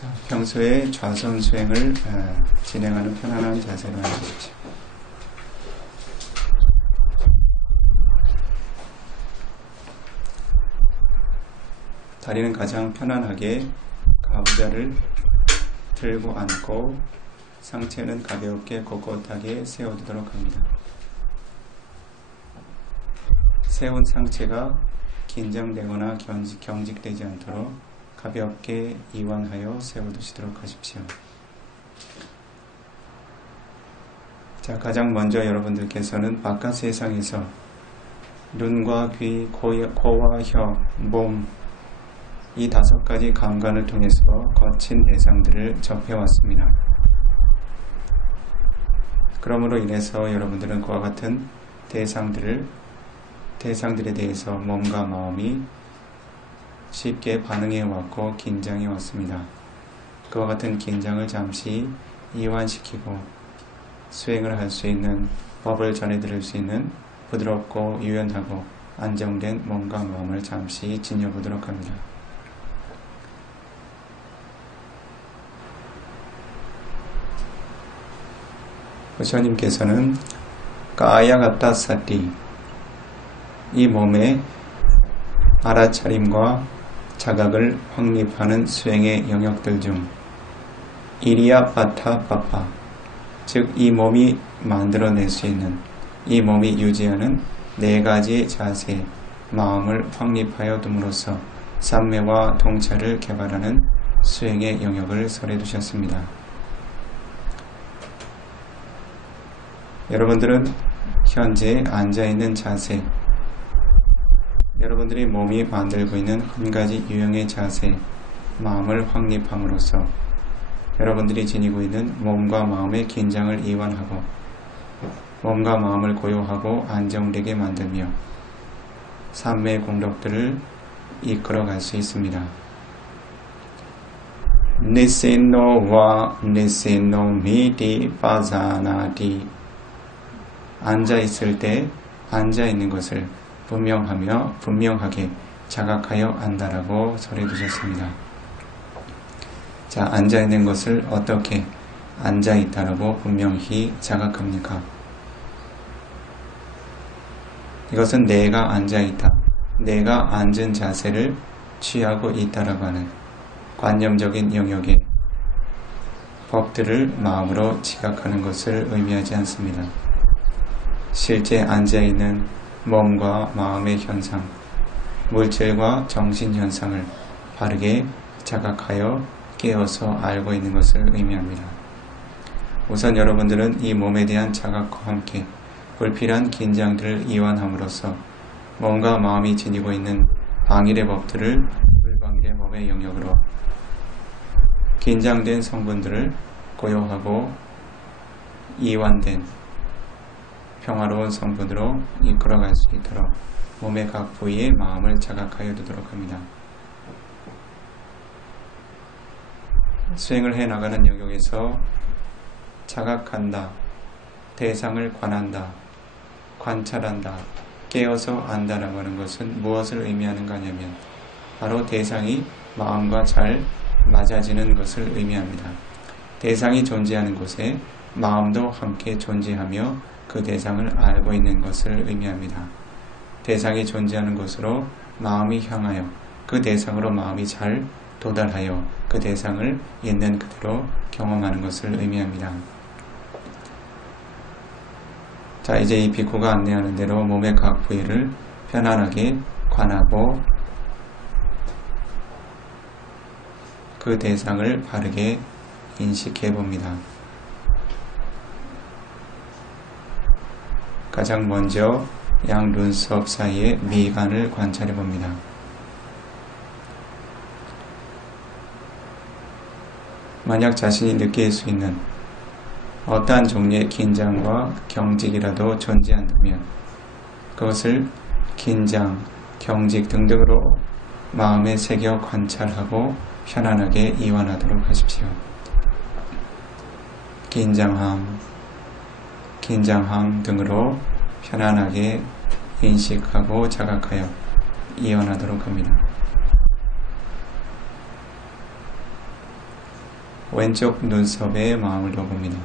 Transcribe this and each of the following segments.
자, 평소에 좌선 수행을 진행하는 편안한 자세로 앉으십시오. 다리는 가장 편안하게 가부좌를 들고 앉고 상체는 가볍게 꼿꼿하게 세워두도록 합니다. 세운 상체가 긴장되거나 경직되지 않도록 가볍게 이완하여 세워두시도록 하십시오. 자, 가장 먼저 여러분들께서는 바깥 세상에서 눈과 귀, 코와 혀, 몸, 이 5가지 감관을 통해서 거친 대상들을 접해왔습니다. 그러므로 인해서 여러분들은 그와 같은 대상들에 대해서 몸과 마음이 쉽게 반응해 왔고 긴장해 왔습니다. 그와 같은 긴장을 잠시 이완시키고 수행을 할 수 있는 법을 전해드릴 수 있는 부드럽고 유연하고 안정된 몸과 마음을 잠시 지녀보도록 합니다. 부처님께서는 까야가타 사티, 이 몸의 알아차림과 자각을 확립하는 수행의 영역들 중 이리야바타 파파, 즉 이 몸이 만들어낼 수 있는, 이 몸이 유지하는 4가지 자세, 마음을 확립하여 둠으로써 삼매와 통찰을 개발하는 수행의 영역을 설해 두셨습니다. 여러분들은 현재 앉아있는 자세, 여러분들이 몸이 만들고 있는 한 가지 유형의 자세, 마음을 확립함으로써 여러분들이 지니고 있는 몸과 마음의 긴장을 이완하고 몸과 마음을 고요하고 안정되게 만들며 삼매의 공덕들을 이끌어갈 수 있습니다. 니세노와 니세노 미디 파자나디, 앉아있을 때 앉아있는 것을 분명하며 분명하게 자각하여 안다라고 설해 두셨습니다. 자, 앉아있는 것을 어떻게 앉아있다라고 분명히 자각합니까? 이것은 내가 앉아있다, 내가 앉은 자세를 취하고 있다라고 하는 관념적인 영역의 법들을 마음으로 지각하는 것을 의미하지 않습니다. 실제 앉아있는 몸과 마음의 현상, 물질과 정신 현상을 바르게 자각하여 깨어서 알고 있는 것을 의미합니다. 우선 여러분들은 이 몸에 대한 자각과 함께 불필요한 긴장들을 이완함으로써 몸과 마음이 지니고 있는 방일의 법들을 불방일의 법의 영역으로 긴장된 성분들을 고요하고 이완된 평화로운 성분으로 이끌어갈 수 있도록 몸의 각 부위의 마음을 자각하여 두도록 합니다. 수행을 해나가는 영역에서 자각한다, 대상을 관한다, 관찰한다, 깨어서 안다라고 하는 것은 무엇을 의미하는가 하냐면 바로 대상이 마음과 잘 맞아지는 것을 의미합니다. 대상이 존재하는 곳에 마음도 함께 존재하며 그 대상을 알고 있는 것을 의미합니다. 대상이 존재하는 곳으로 마음이 향하여 그 대상으로 마음이 잘 도달하여 그 대상을 있는 그대로 경험하는 것을 의미합니다. 자, 이제 이 비쿠가 안내하는 대로 몸의 각 부위를 편안하게 관하고 그 대상을 바르게 인식해 봅니다. 가장 먼저 양 눈썹 사이의 미간을 관찰해 봅니다. 만약 자신이 느낄 수 있는 어떠한 종류의 긴장과 경직이라도 존재한다면 그것을 긴장, 경직 등등으로 마음에 새겨 관찰하고 편안하게 이완하도록 하십시오. 긴장함 등으로 편안하게 인식하고 자각하여 이완하도록 합니다. 왼쪽 눈썹에 마음을 둬봅니다.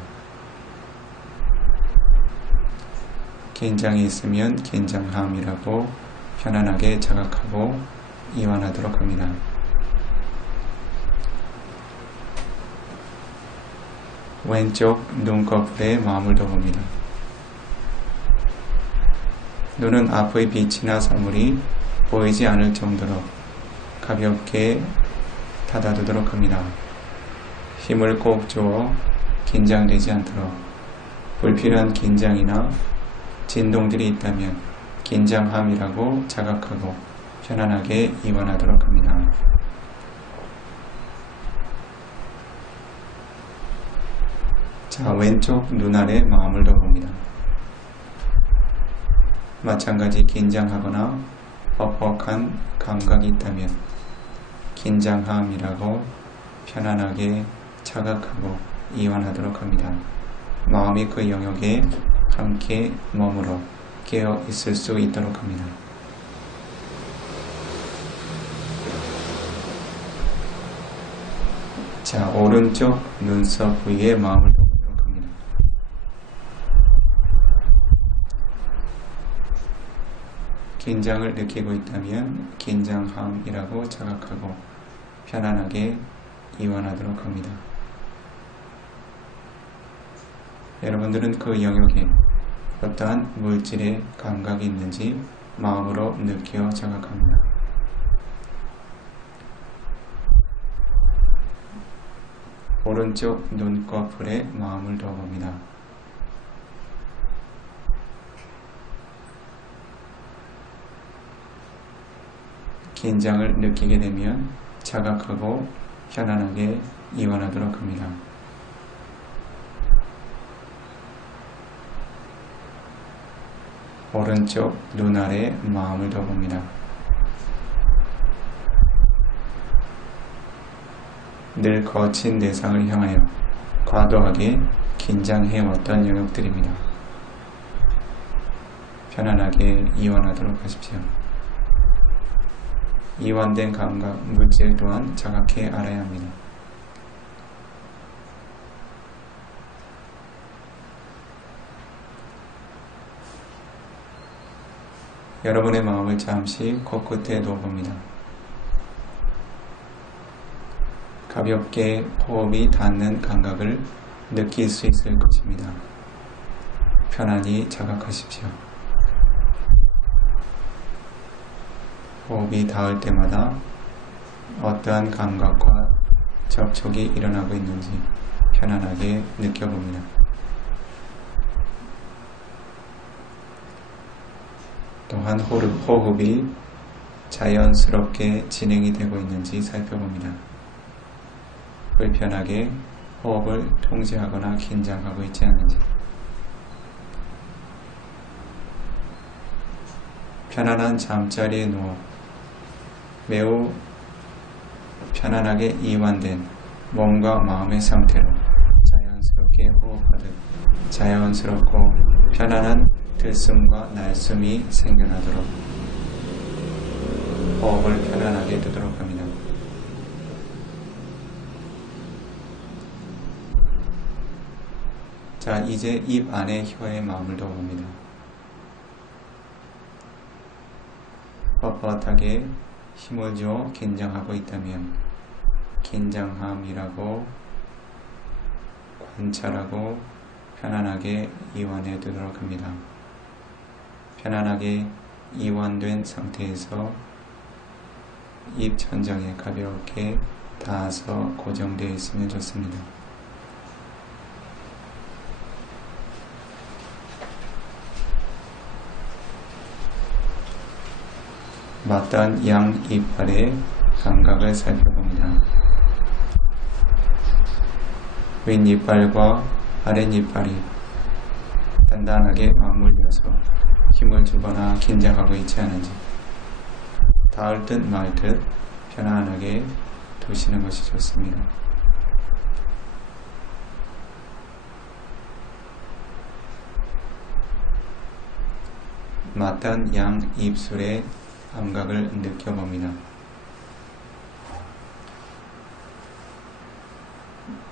긴장이 있으면 긴장함이라고 편안하게 자각하고 이완하도록 합니다. 왼쪽 눈꺼풀에 마음을 둬봅니다. 눈은 앞의 빛이나 사물이 보이지 않을 정도로 가볍게 닫아두도록 합니다. 힘을 꼭 주어 긴장되지 않도록 불필요한 긴장이나 진동들이 있다면 긴장함이라고 자각하고 편안하게 이완하도록 합니다. 자, 왼쪽 눈 아래 마음을 둬봅니다. 마찬가지 긴장하거나 뻑뻑한 감각이 있다면 긴장함이라고 편안하게 자각하고 이완하도록 합니다. 마음이 그 영역에 함께 머물러 깨어 있을 수 있도록 합니다. 자, 오른쪽 눈썹 위에 마음을 둬보도록 합니다. 긴장을 느끼고 있다면 긴장함이라고 자각하고 편안하게 이완하도록 합니다. 여러분들은 그 영역에 어떠한 물질의 감각이 있는지 마음으로 느껴 자각합니다. 오른쪽 눈꺼풀에 마음을 둬봅니다. 긴장을 느끼게 되면 자각하고 편안하게 이완하도록 합니다. 오른쪽 눈 아래 마음을 둬봅니다. 늘 거친 대상을 향하여 과도하게 긴장해왔던 영역들입니다. 편안하게 이완하도록 하십시오. 이완된 감각, 물질 또한 자각해 알아야 합니다. 여러분의 마음을 잠시 코끝에 놓아봅니다. 가볍게 호흡이 닿는 감각을 느낄 수 있을 것입니다. 편안히 자각하십시오. 호흡이 닿을 때마다 어떠한 감각과 접촉이 일어나고 있는지 편안하게 느껴봅니다. 또한 호흡이 자연스럽게 진행이 되고 있는지 살펴봅니다. 불편하게 호흡을 통제하거나 긴장하고 있지 않은지. 편안한 잠자리에 누워 매우 편안하게 이완된 몸과 마음의 상태로 자연스럽게 호흡하듯 자연스럽고 편안한 들숨과 날숨이 생겨나도록 호흡을 편안하게 두도록 합니다. 자, 이제 입 안에 혀에 마음을 둬봅니다. 뻣뻣하게 힘을 주어 긴장하고 있다면 긴장함이라고 관찰하고 편안하게 이완해 두도록 합니다. 편안하게 이완된 상태에서 입 천장에 가볍게 닿아서 고정되어 있으면 좋습니다. 맞닿은 양 이빨의 감각을 살펴봅니다. 윗이빨과 아랫이빨이 단단하게 맞물려서 힘을 주거나 긴장하고 있지 않은지 닿을 듯 말 듯 편안하게 두시는 것이 좋습니다. 맞닿은 양 입술의 감각을 느껴봅니다.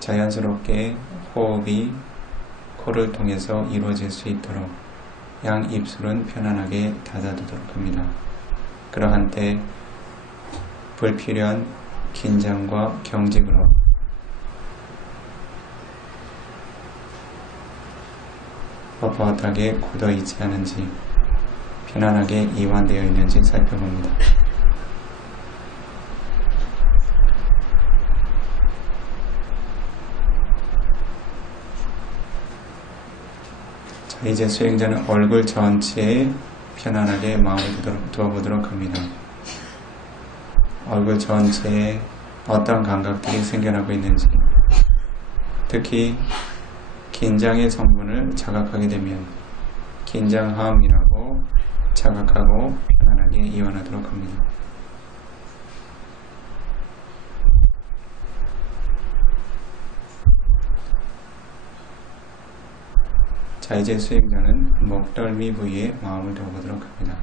자연스럽게 호흡이 코를 통해서 이루어질 수 있도록 양 입술은 편안하게 닫아두도록 합니다. 그러한 때 불필요한 긴장과 경직으로 뻣뻣하게 굳어 있지 않은지 편안하게 이완되어 있는지 살펴봅니다. 자, 이제 수행자는 얼굴 전체에 편안하게 마음을 두어보도록 합니다. 얼굴 전체에 어떤 감각들이 생겨나고 있는지, 특히 긴장의 성분을 자각하게 되면 긴장함이라고 자각하고 편안하게 이완하도록 합니다. 자, 이제 수행자는 목덜미 부위에 마음을 두어보도록 합니다.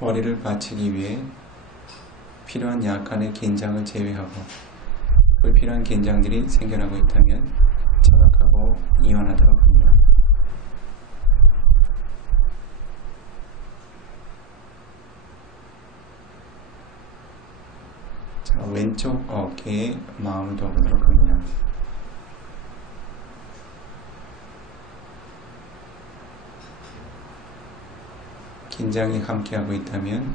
머리를 받치기 위해 필요한 약간의 긴장을 제외하고 불필요한 긴장들이 생겨나고 있다면 자각하고 이완하도록 합니다. 자, 왼쪽 어깨에 마음을 두어보도록 합니다. 긴장이 함께하고 있다면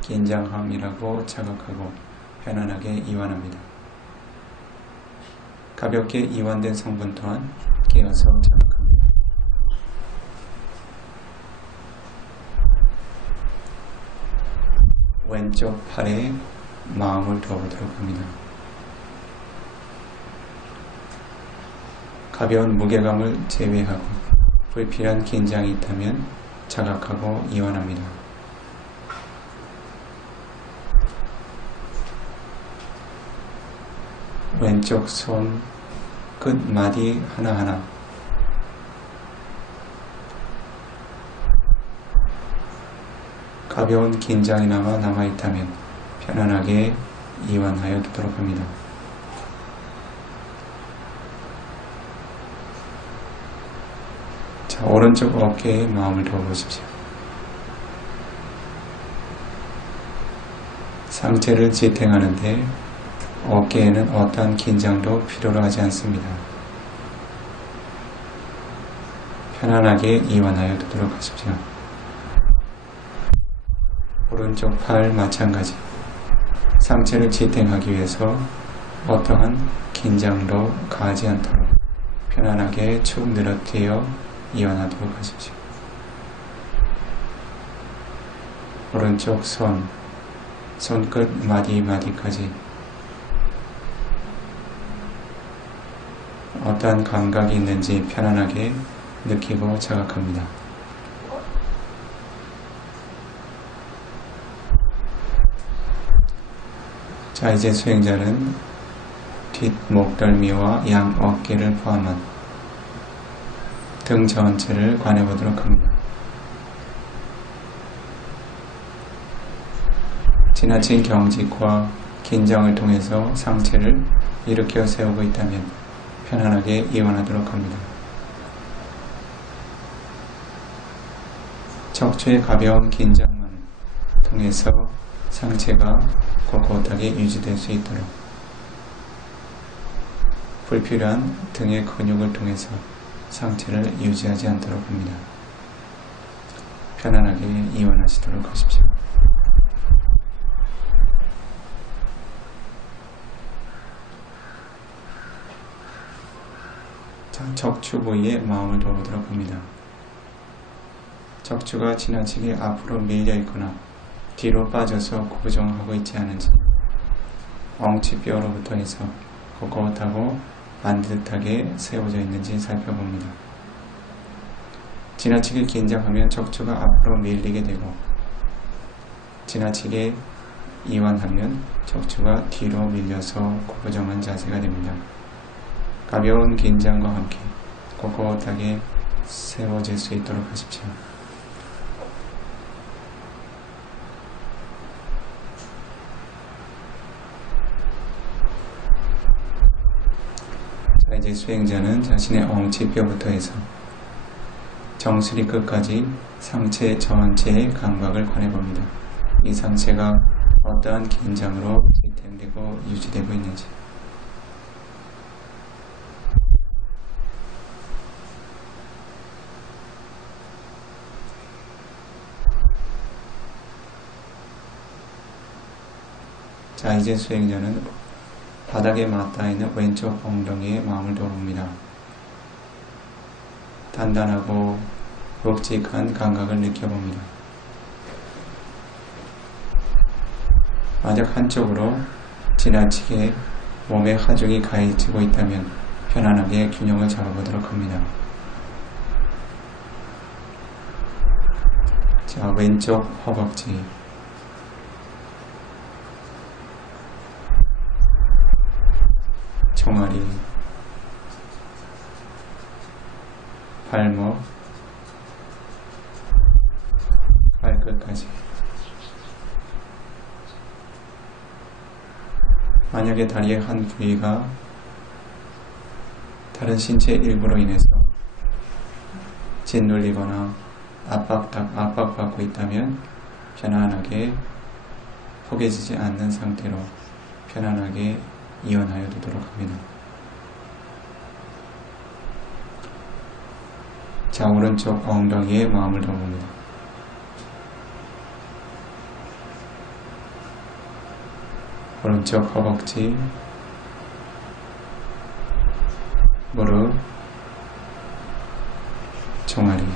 긴장함이라고 자각하고 편안하게 이완합니다. 가볍게 이완된 성분 또한 깨어서 자각합니다. 왼쪽 팔에 마음을 두어보도록 합니다. 가벼운 무게감을 제외하고 불필요한 긴장이 있다면 자각하고 이완합니다. 왼쪽 손 끝마디 하나하나 가벼운 긴장이나마 남아있다면 편안하게 이완하여 두도록 합니다. 자, 오른쪽 어깨에 마음을 두어보십시오. 상체를 지탱하는데 어깨에는 어떠한 긴장도 필요로 하지 않습니다. 편안하게 이완하여 두도록 하십시오. 오른쪽 팔 마찬가지. 상체를 지탱하기 위해서 어떠한 긴장도 가하지 않도록 편안하게 축 늘어뜨려 이완하도록 하십시오. 오른쪽 손끝 마디마디까지 어떠한 감각이 있는지 편안하게 느끼고 자각합니다. 자, 이제 수행자는 뒷목덜미와 양 어깨를 포함한 등 전체를 관해보도록 합니다. 지나친 경직과 긴장을 통해서 상체를 일으켜 세우고 있다면 편안하게 이완하도록 합니다. 척추의 가벼운 긴장만 통해서 상체가 꼿꼿하게 유지될 수 있도록 불필요한 등의 근육을 통해서 상체를 유지하지 않도록 합니다. 편안하게 이완하시도록 하십시오. 자, 척추 부위에 마음을 두어보도록 합니다. 척추가 지나치게 앞으로 밀려 있거나 뒤로 빠져서 고정하고 있지 않은지, 엉치뼈로부터 해서 꼿꼿하고 반듯하게 세워져 있는지 살펴봅니다. 지나치게 긴장하면 척추가 앞으로 밀리게 되고, 지나치게 이완하면 척추가 뒤로 밀려서 고정한 자세가 됩니다. 가벼운 긴장과 함께 꼿꼿하게 세워질 수 있도록 하십시오. 수행자는 자신의 엉치뼈부터 해서 정수리 끝까지 상체 전체의 감각을 관해봅니다. 이 상체가 어떠한 긴장으로 지탱되고 유지되고 있는지. 자, 이제 수행자는 바닥에 맞닿아 있는 왼쪽 엉덩이에 마음을 둬봅니다. 단단하고 묵직한 감각을 느껴봅니다. 만약 한쪽으로 지나치게 몸의 하중이 가해지고 있다면 편안하게 균형을 잡아보도록 합니다. 자, 왼쪽 허벅지, 종아리, 발목, 발끝까지. 만약에 다리의 한 부위가 다른 신체 일부로 인해서 짓눌리거나 압박받고 있다면 편안하게 포개지지 않는 상태로 편안하게 이완하여 두도록 합니다. 자, 오른쪽 엉덩이에 마음을 둬봅니다. 오른쪽 허벅지, 무릎, 종아리,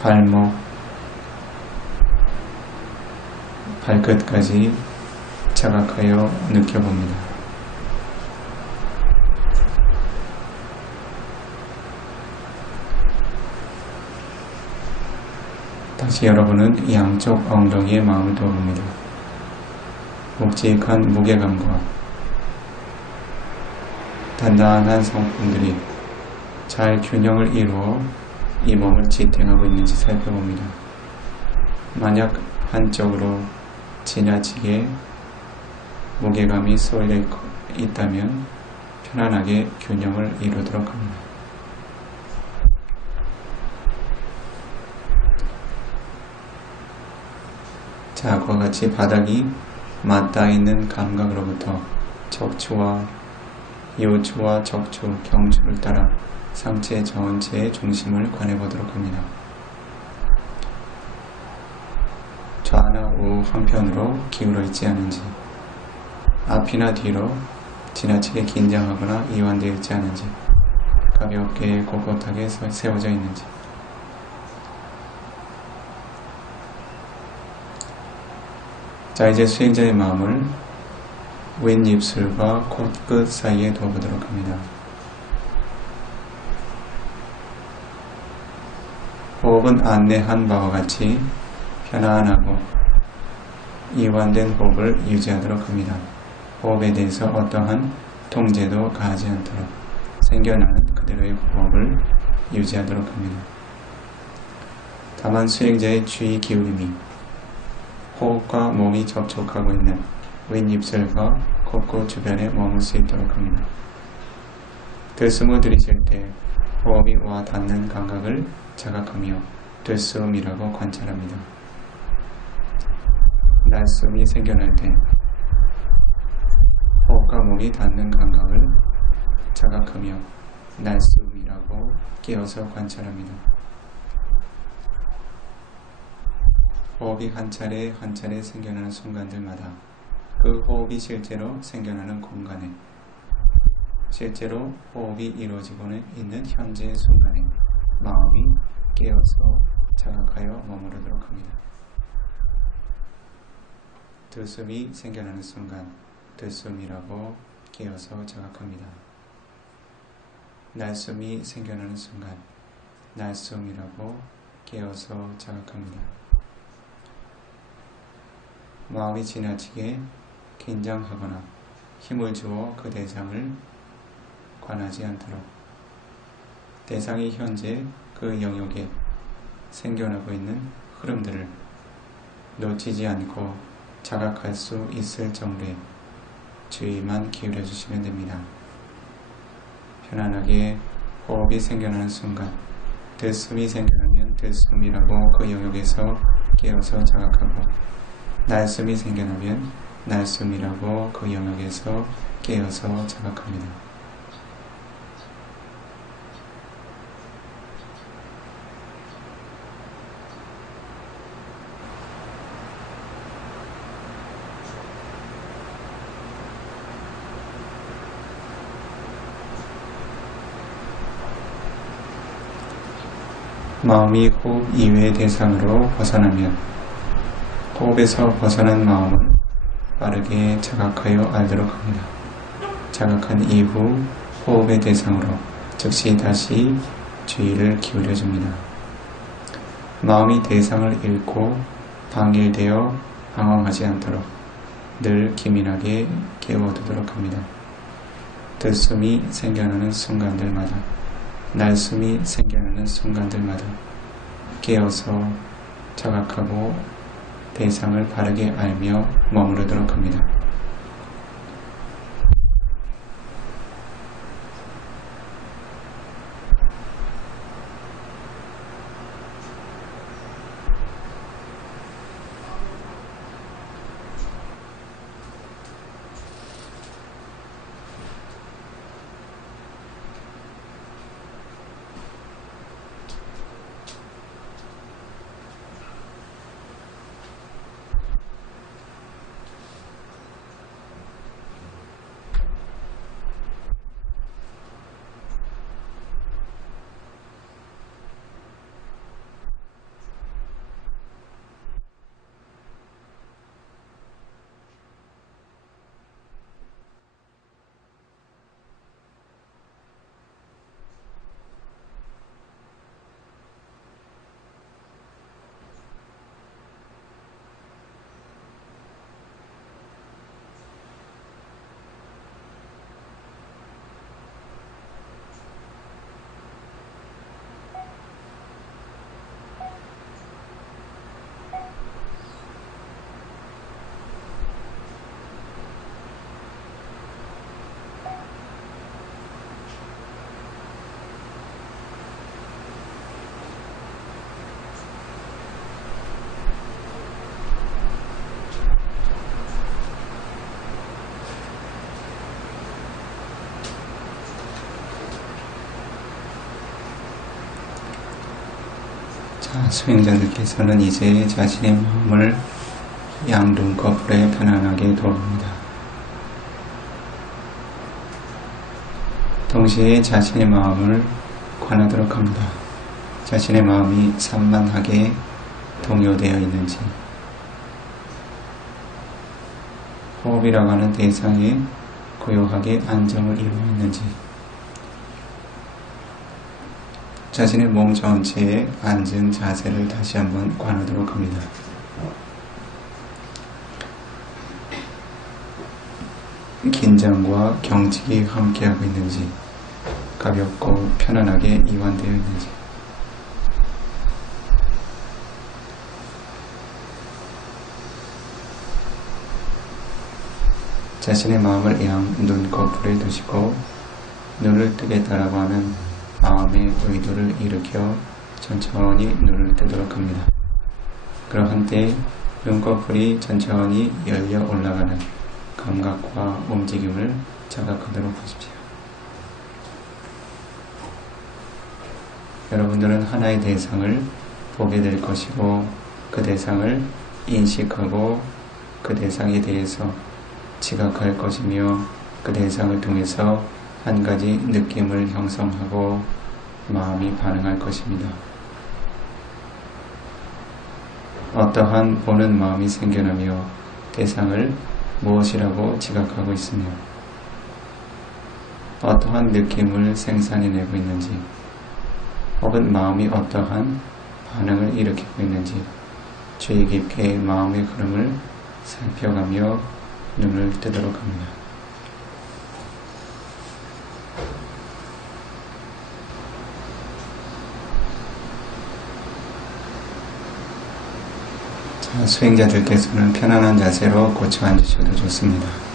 발목, 발끝까지 자각하여 느껴봅니다. 다시 여러분은 양쪽 엉덩이에 마음을 둬봅니다. 묵직한 무게감과 단단한 성품들이 잘 균형을 이루어 이 몸을 지탱하고 있는지 살펴봅니다. 만약 한쪽으로 지나치게 무게감이 쏠려 있다면 편안하게 균형을 이루도록 합니다. 자, 그와 같이 바닥이 맞닿아 있는 감각으로부터 척추와 요추와 척추, 경추를 따라 상체 전체의 중심을 관해보도록 합니다. 좌나 우 한편으로 기울어 있지 않은지, 앞이나 뒤로 지나치게 긴장하거나 이완되어 있지 않은지, 가볍게 꼿꼿하게 세워져 있는지. 자, 이제 수행자의 마음을 윗입술과 코끝 사이에 둬보도록 합니다. 호흡은 안내한 바와 같이 편안하고 이완된 호흡을 유지하도록 합니다. 호흡에 대해서 어떠한 통제도 가하지 않도록 생겨나는 그대로의 호흡을 유지하도록 합니다. 다만 수행자의 주의 기울임이 호흡과 몸이 접촉하고 있는 윗입술과 콧구 주변에 머물 수 있도록 합니다. 들숨을 들이쉴 때 호흡이 와 닿는 감각을 자각하며 들숨이라고 관찰합니다. 날숨이 생겨날 때 호흡과 몸이 닿는 감각을 자각하며 날숨이라고 깨어서 관찰합니다. 호흡이 한 차례 한 차례 생겨나는 순간들마다 그 호흡이 실제로 생겨나는 공간에, 실제로 호흡이 이루어지고는 있는 현재 순간에 마음이 깨어서 자각하여 머무르도록 합니다. 들숨이 생겨나는 순간 들숨이라고 깨어서 자각합니다. 날숨이 생겨나는 순간 날숨이라고 깨어서 자각합니다. 마음이 지나치게 긴장하거나 힘을 주어 그 대상을 관하지 않도록 대상이 현재 그 영역에 생겨나고 있는 흐름들을 놓치지 않고 자각할 수 있을 정도의 주의만 기울여 주시면 됩니다. 편안하게 호흡이 생겨나는 순간 들숨이 생겨나면 들숨이라고 그 영역에서 깨어서 자각하고, 날숨이 생겨나면 날숨이라고 그 영역에서 깨어서 자각합니다. 마음이 호흡 이외의 대상으로 벗어나면 호흡에서 벗어난 마음을 빠르게 자각하여 알도록 합니다. 자각한 이후 호흡의 대상으로 즉시 다시 주의를 기울여줍니다. 마음이 대상을 잃고 방일되어 방황하지 않도록 늘 기민하게 깨워두도록 합니다. 들숨이 생겨나는 순간들마다, 날숨이 생겨나는 순간들마다 깨어서 자각하고 대상을 바르게 알며 머무르도록 합니다. 수행자들께서는 이제 자신의 마음을 양눈꺼풀에 편안하게 두어봅니다. 동시에 자신의 마음을 관하도록 합니다. 자신의 마음이 산만하게 동요되어 있는지, 호흡이라고 하는 대상에 고요하게 안정을 이루어 있는지, 자신의 몸 전체에 앉은 자세를 다시 한번 관하도록 합니다. 긴장과 경직이 함께하고 있는지, 가볍고 편안하게 이완되어 있는지, 자신의 마음을 양 눈꺼풀에 두시고 눈을 뜨겠다라고 하는 마음의 의도를 일으켜 천천히 눈을 뜨도록 합니다. 그러한 때 눈꺼풀이 천천히 열려 올라가는 감각과 움직임을 자각하도록 하십시오. 여러분들은 하나의 대상을 보게 될 것이고, 그 대상을 인식하고 그 대상에 대해서 지각할 것이며, 그 대상을 통해서 한 가지 느낌을 형성하고 마음이 반응할 것입니다. 어떠한 보는 마음이 생겨나며 대상을 무엇이라고 지각하고 있으며, 어떠한 느낌을 생산해내고 있는지, 혹은 마음이 어떠한 반응을 일으키고 있는지 주의 깊게 마음의 흐름을 살펴가며 눈을 뜨도록 합니다. 수행자들께서는 편안한 자세로 고쳐 앉으셔도 좋습니다.